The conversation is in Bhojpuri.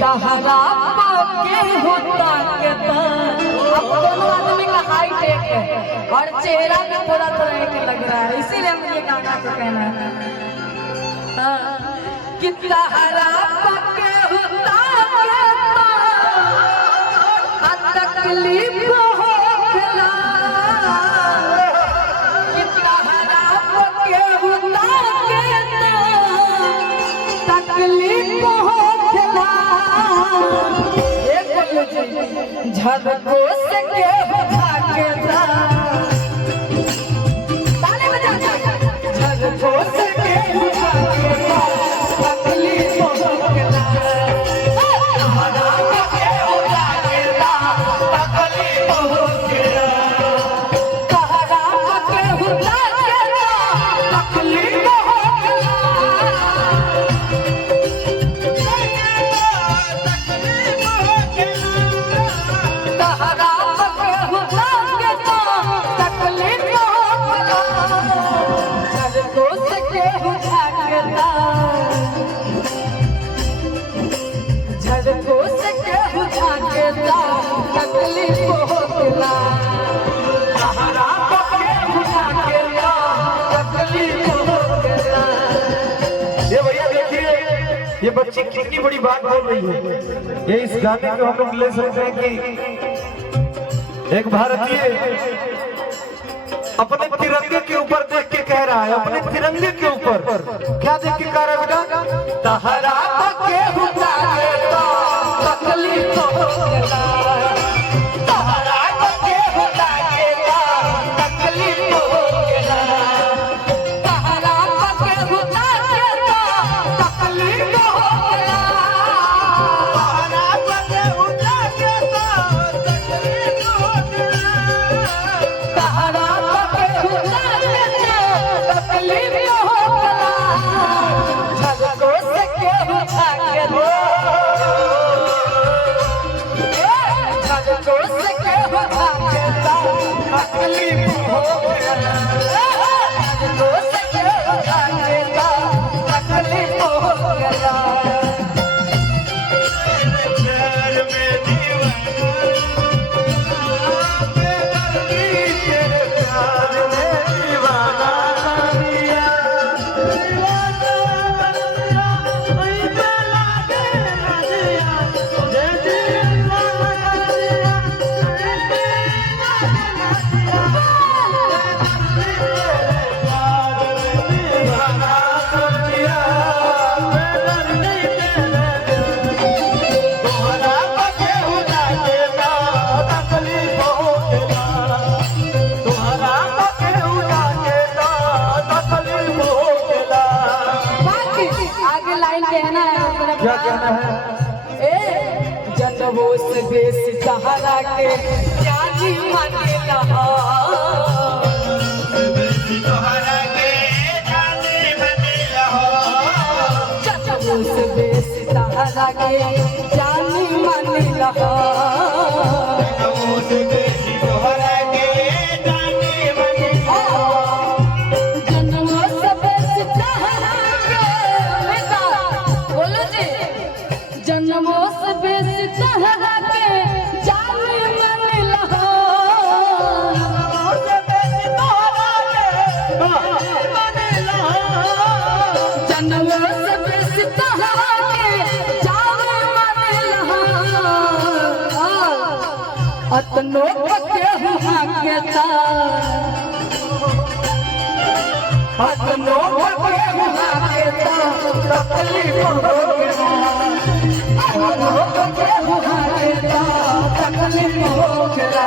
तहरा के होता के अब दोनों आदमी का हाइट एक है और चेहरा भी थोड़ा थोड़ा एक लग रहा है, इसीलिए मुझे गाना को कहना है कि तहरा के होता के तकलीफ होखला कि तहरा के होता के तकलीफ होखला झलको से के बुझा के ताले बजा झलको से के बुझा के तकलीफ होखला हमारा के बुझा के तकलीफ होखला कहरा के बुझा के तकलीफ झलको से के बुझा के तकलीफ होखला कहरा के बुझा के तकलीफ होखला। ये भैया देखिए ये बच्ची कितनी बड़ी बात बोल रही है। ये इस गाने को हम लोग ले सकते हैं कि एक भारतीय अपने तिरंगे के ऊपर देख के कह रहा है, अपने तिरंगे के ऊपर क्या देख के कह रहा है बेटा? तहरा के बुझा के तकलीफ होखला तहरा के बुझा के तकलीफ होखला तहरा के बुझा के तकलीफ होखला तहरा के बुझा के तकलीफ होखला तहरा के बुझा के तकलीफ होखला झलको से के बुझा के झलको से के बुझा के तकलीफ होखला झलको से के बुझा के तकलीफ होखला। क्या कहना है? जनवो से बेस सहारा के जानी माने लहा जनवो से बेस सहारा के जानी माने लहा जन्मों से बेसी तहरा के जाने मन लहा जन्मों से बेसी तहरा के जाने मन लहा अतनो के हुआ के ता अतनो के हुआ के ता तकलीफ होखला तकलीफ होखला।